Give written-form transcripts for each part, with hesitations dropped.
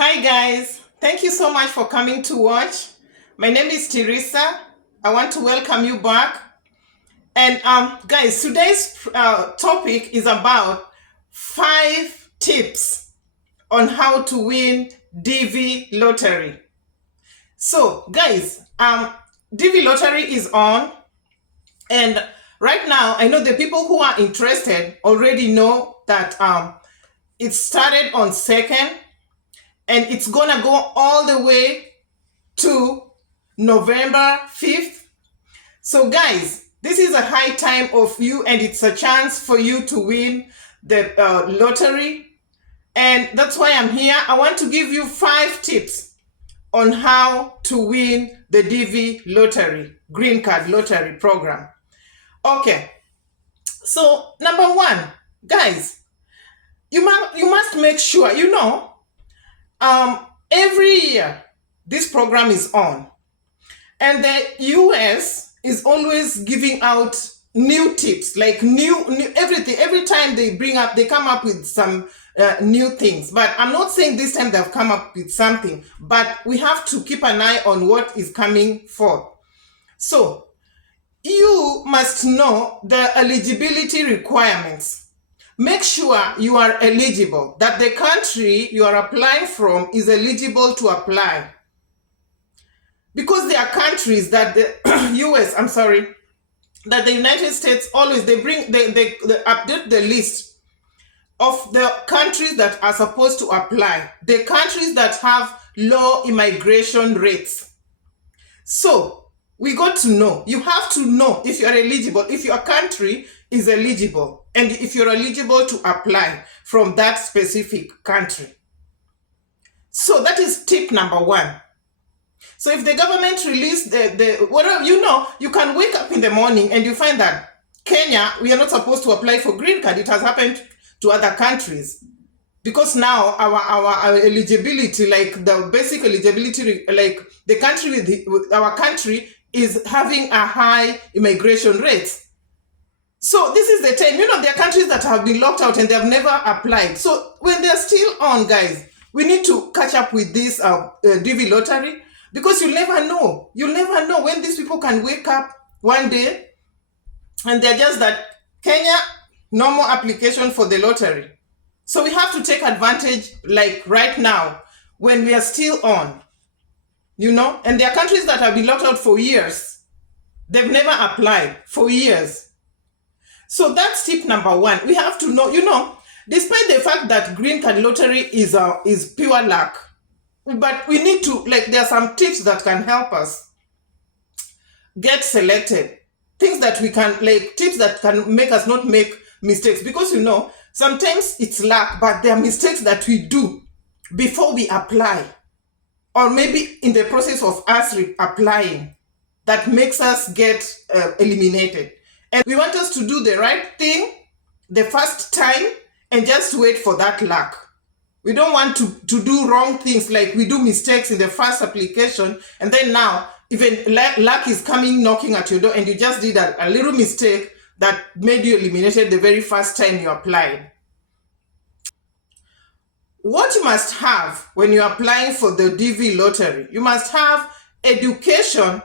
Hi guys, thank you so much for coming to watch. My name is Teresa. I want to welcome you back. And guys, today's topic is about 5 tips on how to win DV lottery. So guys, DV lottery is on, and right now I know the people who are interested already know that it started on 2nd, and it's gonna go all the way to November 5th. So guys, this is a high time of you, and it's a chance for you to win the lottery. And that's why I'm here. I want to give you 5 tips on how to win the DV lottery, green card lottery program. Okay, so number 1, guys, you must make sure, every year this program is on, and the US is always giving out new tips, like new everything. Every time they come up with some new things. But I'm not saying this time they've come up with something, but we have to keep an eye on what is coming forth. So you must know the eligibility requirements. Make sure you are eligible, that the country you are applying from is eligible to apply. Because there are countries that the that the United States always, they update the list of the countries that are supposed to apply, the countries that have low immigration rates. So we got to know, you have to know if you are eligible, if your country is eligible, and if you're eligible to apply from that specific country. So that is tip number 1. So if the government release whatever, you can wake up in the morning and you find that Kenya, we are not supposed to apply for green card. It has happened to other countries, because now our eligibility, like the basic eligibility, like the country with our country is having a high immigration rate. So this is the time, there are countries that have been locked out and they have never applied. So when they're still on, guys, we need to catch up with this DV lottery, because you'll never know when these people can wake up one day and they're just that Kenya, no more application for the lottery. So we have to take advantage, like right now, when we are still on, and there are countries that have been locked out for years. They've never applied for years. So that's tip number 1. We have to know, despite the fact that green card lottery is pure luck, but we need to, there are some tips that can help us get selected. Things that we can, tips that can make us not make mistakes. Because sometimes it's luck, but there are mistakes that we do before we apply, or maybe in the process of us applying, that makes us get eliminated. And we want us to do the right thing the first time and just wait for that luck. We don't want to do wrong things, like we do mistakes in the first application, and then now even luck is coming knocking at your door, and you just did a little mistake that made you eliminated the very first time you applied. What you must have when you're applying for the DV lottery, you must have education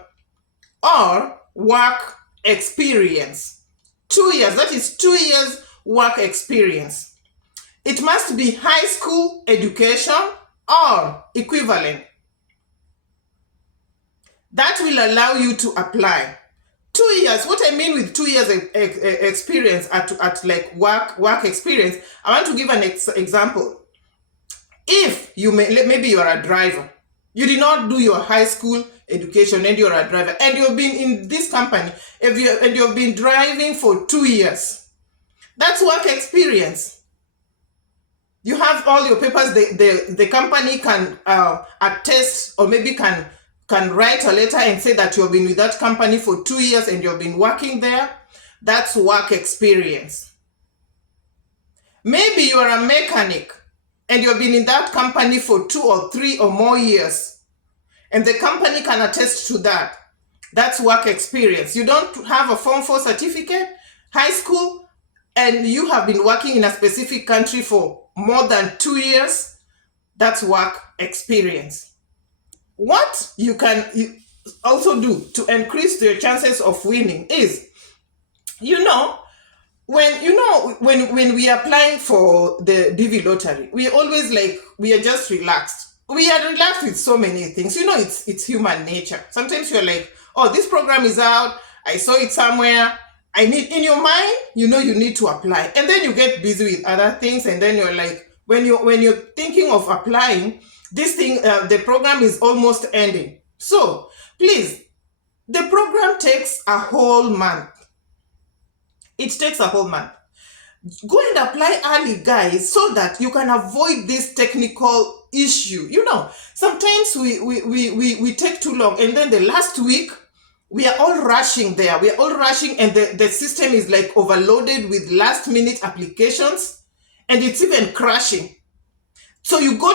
or work experience. 2 years, that is 2 years work experience. It must be high school education or equivalent. That will allow you to apply. 2 years, what I mean with 2 years experience at like work experience, I want to give an example. If maybe you're a driver, you did not do your high school education and you're a driver, and you've been in this company and you've been driving for 2 years, that's work experience. You have all your papers. The company can attest, or maybe can write a letter and say that you've been with that company for 2 years and you've been working there. That's work experience. Maybe you're a mechanic and you've been in that company for 2 or 3 or more years, and the company can attest to that. That's work experience. You don't have a Form 4 certificate, high school, and you have been working in a specific country for more than 2 years, That's work experience. What you can also do to increase your chances of winning is, you know, when we are applying for the DV lottery, we always like, we are just relaxed. We are relaxed with so many things. It's human nature. Sometimes you're like, oh, this program is out. I saw it somewhere. I need, in your mind, you need to apply, and then you get busy with other things, and then you're like, when you're thinking of applying, this thing, the program is almost ending. So please, the program takes a whole month. It takes a whole month. Go and apply early, guys, so that you can avoid this technical issue. Sometimes we take too long, and then the last week we are all rushing there. We are all rushing, and the system is like overloaded with last minute applications, and it's even crashing. So you go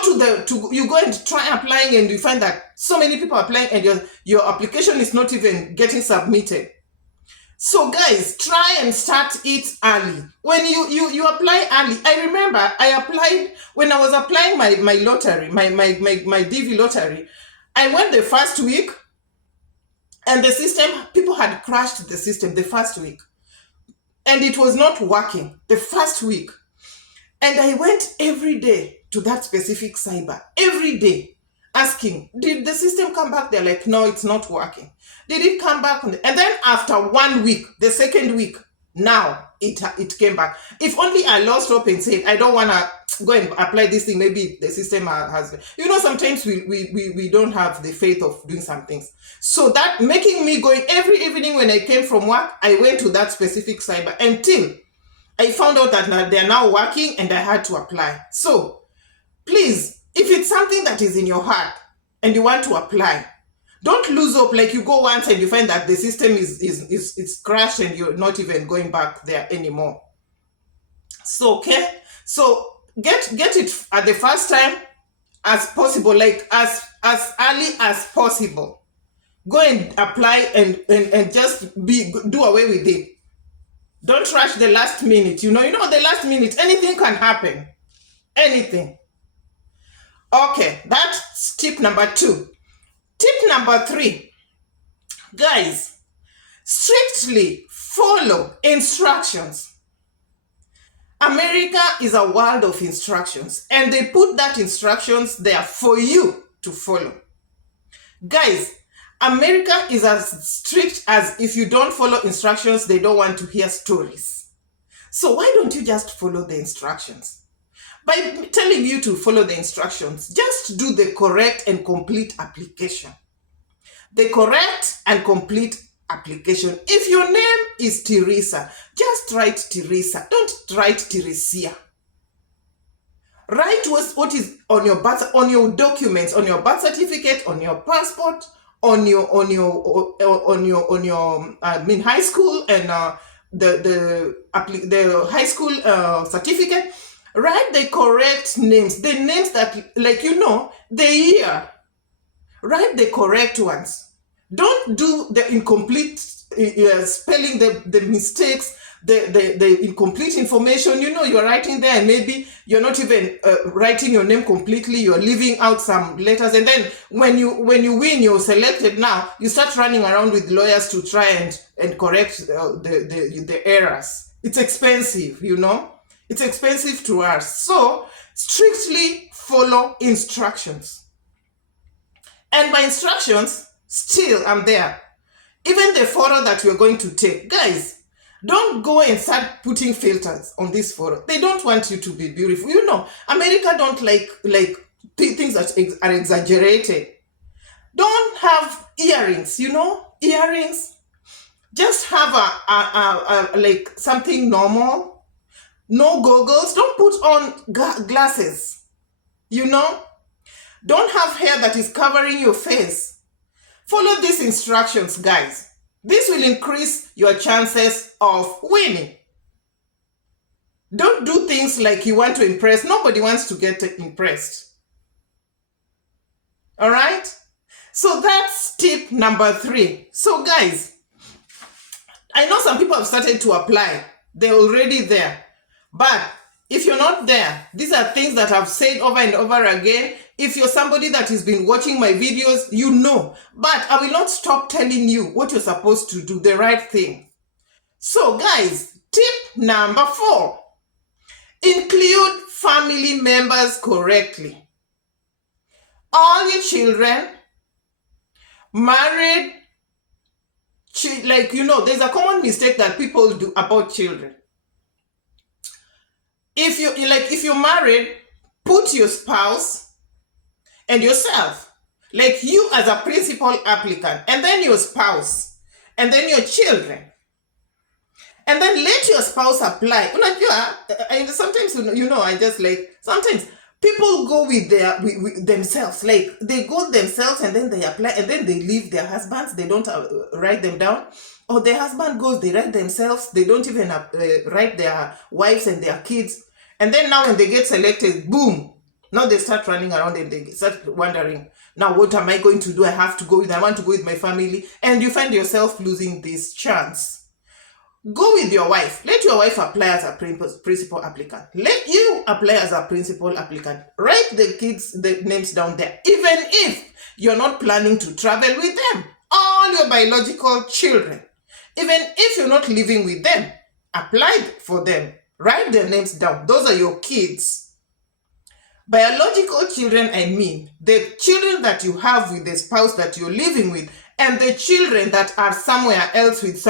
you go and try applying, and you find that so many people are applying, and your application is not even getting submitted. So guys, try and start it early. When you apply early, I remember I applied when I was applying my lottery, my DV lottery. I went the first week, and the system, people had crashed the system the first week, and it was not working the first week. And I went every day to that specific cyber, every day, asking, did the system come back? They're like, no, it's not working. Did it come back? And then after 1 week, the second week, now it came back. If only I lost hope and said, I don't want to go and apply this thing. Maybe the system has, sometimes we don't have the faith of doing some things. So that making me going every evening when I came from work, I went to that specific cyber until I found out that they're now working, and I had to apply. So please, if it's something that is in your heart and you want to apply, don't lose hope. Like, you go once and you find that the system is crashed, and you're not even going back there anymore. So, okay, so get it at the first time as possible, like as early as possible. Go and apply, and just do away with it. Don't rush the last minute. The last minute, anything can happen. Anything. Okay, that's tip number 2. Tip number 3. Guys, strictly follow instructions. America is a world of instructions, and they put that instructions there for you to follow. Guys, America is as strict as, if you don't follow instructions, they don't want to hear stories. So why don't you just follow the instructions? By telling you to follow the instructions, just do the correct and complete application. The correct and complete application. If your name is Teresa, just write Teresa. Don't write Teresia. Write what is on your documents, on your birth certificate, on your passport, on your high school, and the high school certificate. Write the correct names, the names that, like, the year. Write the correct ones. Don't do the incomplete spelling, the mistakes, the incomplete information. You're writing there, and maybe you're not even writing your name completely. You're leaving out some letters, and then when you win, you're selected. Now you start running around with lawyers to try and correct the errors. It's expensive, It's expensive to us. So strictly follow instructions. And by instructions, still, I'm there. Even the photo that you're going to take, guys, don't go and start putting filters on this photo. They don't want you to be beautiful. America don't like things that are exaggerated. Don't have earrings, earrings. Just have a like something normal. No goggles. Don't put on glasses. Don't have hair that is covering your face. Follow these instructions, guys. This will increase your chances of winning. Don't do things like you want to impress. Nobody wants to get impressed. All right? So that's tip number 3. So guys, I know some people have started to apply. They're already there. But If you're not there, these are things that I've said over and over again. If you're somebody that has been watching my videos, you know. But I will not stop telling you what you're supposed to do, the right thing. So guys, tip number 4. Include family members correctly. All your children, married, there's a common mistake that people do about children. If you're married, put your spouse and yourself, like you as a principal applicant, and then your spouse, and then your children. And then let your spouse apply. Sometimes, sometimes people go with themselves. Like, they go themselves and then they apply and then they leave their husbands. They don't write them down. Or their husband goes, they write themselves. They don't even write their wives and their kids. And then now when they get selected, boom. Now they start running around and they start wondering, now what am I going to do? I want to go with my family. And you find yourself losing this chance. Go with your wife. Let your wife apply as a principal applicant. Let you apply as a principal applicant. Write the names down there. Even if you're not planning to travel with them. All your biological children. Even if you're not living with them, apply for them. Write their names down. Those are your kids. Biological children, I mean, the children that you have with the spouse that you're living with, and the children that are somewhere else with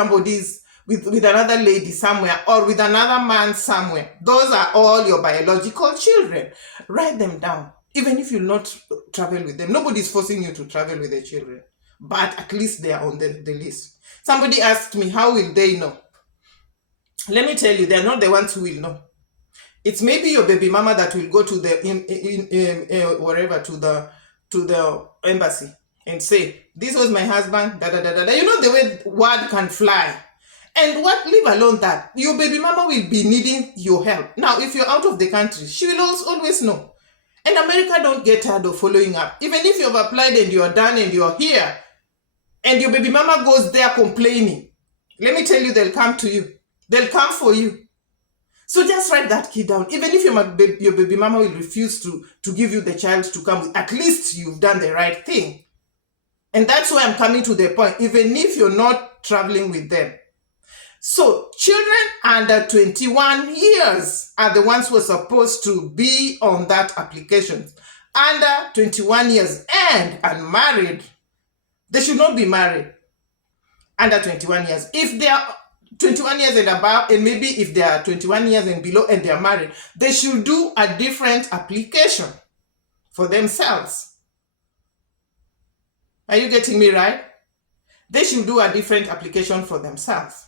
with another lady somewhere, or with another man somewhere. Those are all your biological children. Write them down. Even if you'll not travel with them. Nobody's forcing you to travel with the children. But at least they are on the list. Somebody asked me, how will they know? Let me tell you, they're not the ones who will know. It's maybe your baby mama that will go to the wherever, to the embassy and say, this was my husband, da da da da. You know the way word can fly. And leave alone that, your baby mama will be needing your help. Now, if you're out of the country, she will always know. And America don't get tired of following up. Even if you've applied and you're done and you're here, and your baby mama goes there complaining, let me tell you, they'll come to you. They'll come for you. So just write that kid down. Even if your baby mama will refuse to give you the child to come with, at least you've done the right thing. And that's why I'm coming to the point, even if you're not traveling with them. So children under 21 years are the ones who are supposed to be on that application. Under 21 years and unmarried. They should not be married under 21 years. If they are 21 years and above, and maybe if they are 21 years and below and they are married, they should do a different application for themselves. Are you getting me right? They should do a different application for themselves.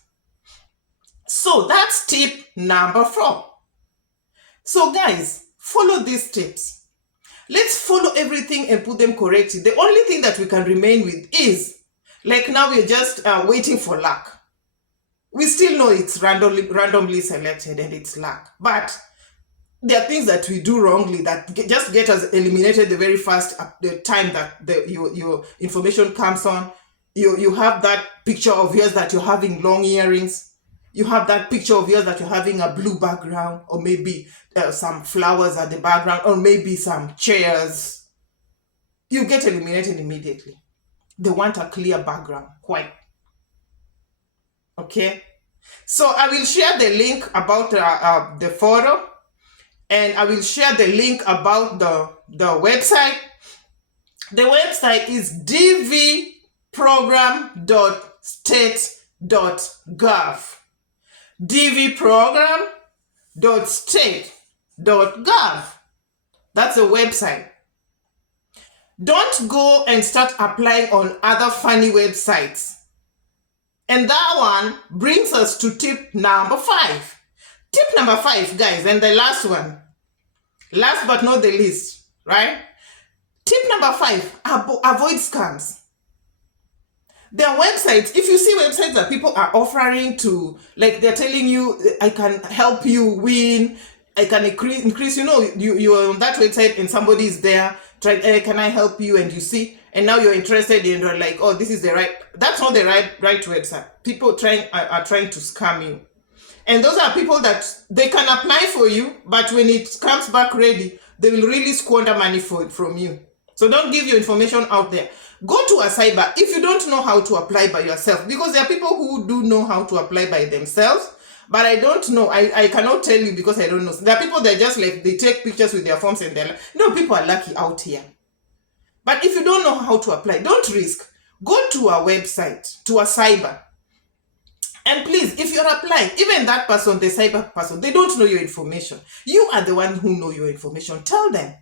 So that's tip number 4. So guys, follow these tips. Let's follow everything and put them correctly. The only thing that we can remain with is, like now we're just waiting for luck. We still know it's randomly selected and it's luck. But there are things that we do wrongly that just get us eliminated the very first the time that your information comes on. You have that picture of yours that you're having long earrings. You have that picture of yours that you're having a blue background, or maybe some flowers at the background, or maybe some chairs. You get eliminated immediately. They want a clear background, white. Okay? So I will share the link about the photo, and I will share the link about the website. The website is dvprogram.state.gov. dvprogram.state.gov. That's a website. Don't go and start applying on other funny websites. And that one brings us to tip number 5. Tip number 5, guys, and the last one. Last but not the least, right? Tip number 5, avoid scams. There are websites, if you see websites that people are offering to, like they're telling you, I can help you win, I can increase, you're on that website and somebody is there, can I help you? And you see, and now you're interested and you're like, oh, this is the right, that's not the right website. People are trying to scam you. And those are people that they can apply for you, but when it comes back ready, they will really squander money from you. So don't give your information out there. Go to a cyber if you don't know how to apply by yourself, because there are people who do know how to apply by themselves, but I don't know. I cannot tell you because I don't know. There are people that just like, they take pictures with their forms and they're like, no, people are lucky out here. But if you don't know how to apply, don't risk. Go to a website, to a cyber. And please, if you're applying, even that person, the cyber person, they don't know your information. You are the one who know your information. Tell them.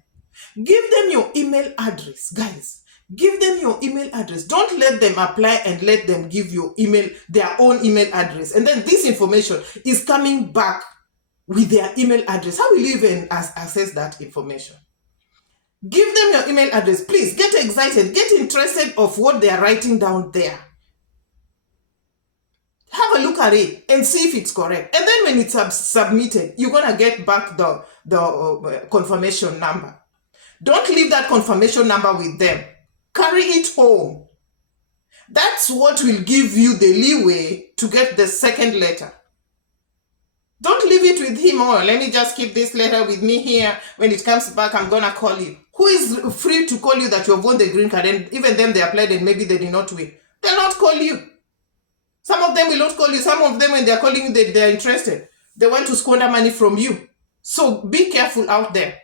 Give them your email address, guys. Give them your email address. Don't let them apply and let them give your email, their own email address. And then this information is coming back with their email address. How will you even access that information? Give them your email address. Please get excited, get interested of what they are writing down there. Have a look at it and see if it's correct. And then when it's submitted, you're going to get back the confirmation number. Don't leave that confirmation number with them. Carry it home. That's what will give you the leeway to get the second letter. Don't leave it with him. Oh, let me just keep this letter with me here. When it comes back, I'm going to call you. Who is free to call you that you have won the green card? And even them, they applied and maybe they did not win. They'll not call you. Some of them will not call you. Some of them, when they're calling you, they're interested. They want to squander money from you. So be careful out there.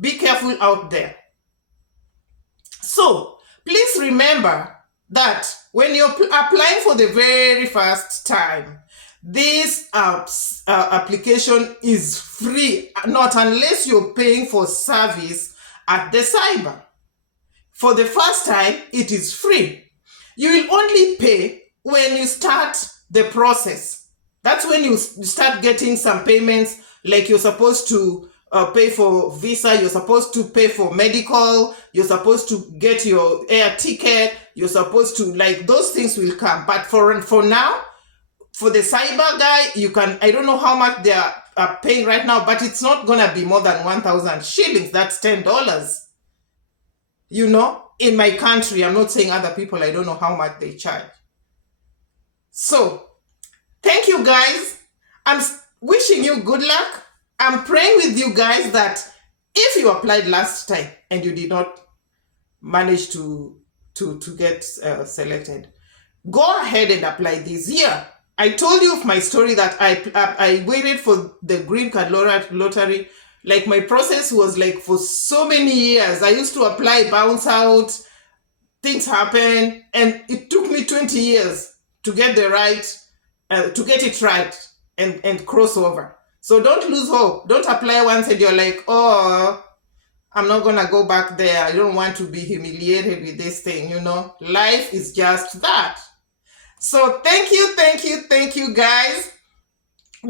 Be careful out there. So please remember that when you're applying for the very first time, this application is free, not unless you're paying for service at the cyber. For the first time, it is free. You will only pay when you start the process. That's when you start getting some payments, like you're supposed to pay for visa, you're supposed to pay for medical, you're supposed to get your air ticket, you're supposed to, like, those things will come. But for now, for the cyber guy, you can, I don't know how much they are paying right now, but it's not going to be more than 1,000 shillings. That's $10. You know, in my country, I'm not saying other people, I don't know how much they charge. So, thank you guys. I'm wishing you good luck. I'm praying with you guys that if you applied last time and you did not manage to get selected, go ahead and apply this year. I told you of my story that I waited for the green card lottery. Like, my process was like for so many years. I used to apply, bounce out, things happen, and it took me 20 years to get the right, to get it right and cross over. So don't lose hope. Don't apply once and you're like, oh, I'm not going to go back there. I don't want to be humiliated with this thing, you know. Life is just that. So thank you, guys.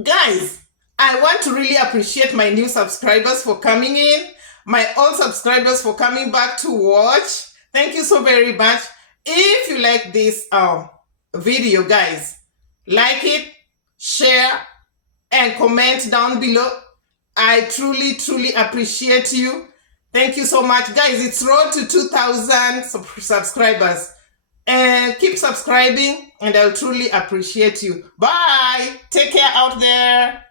Guys, I want to really appreciate my new subscribers for coming in, my old subscribers for coming back to watch. Thank you so very much. If you like this video, guys, like it, share, and comment down below. I truly appreciate you. Thank you so much, guys. It's road to 2,000 subscribers. And keep subscribing, and I'll truly appreciate you. Bye. Take care out there.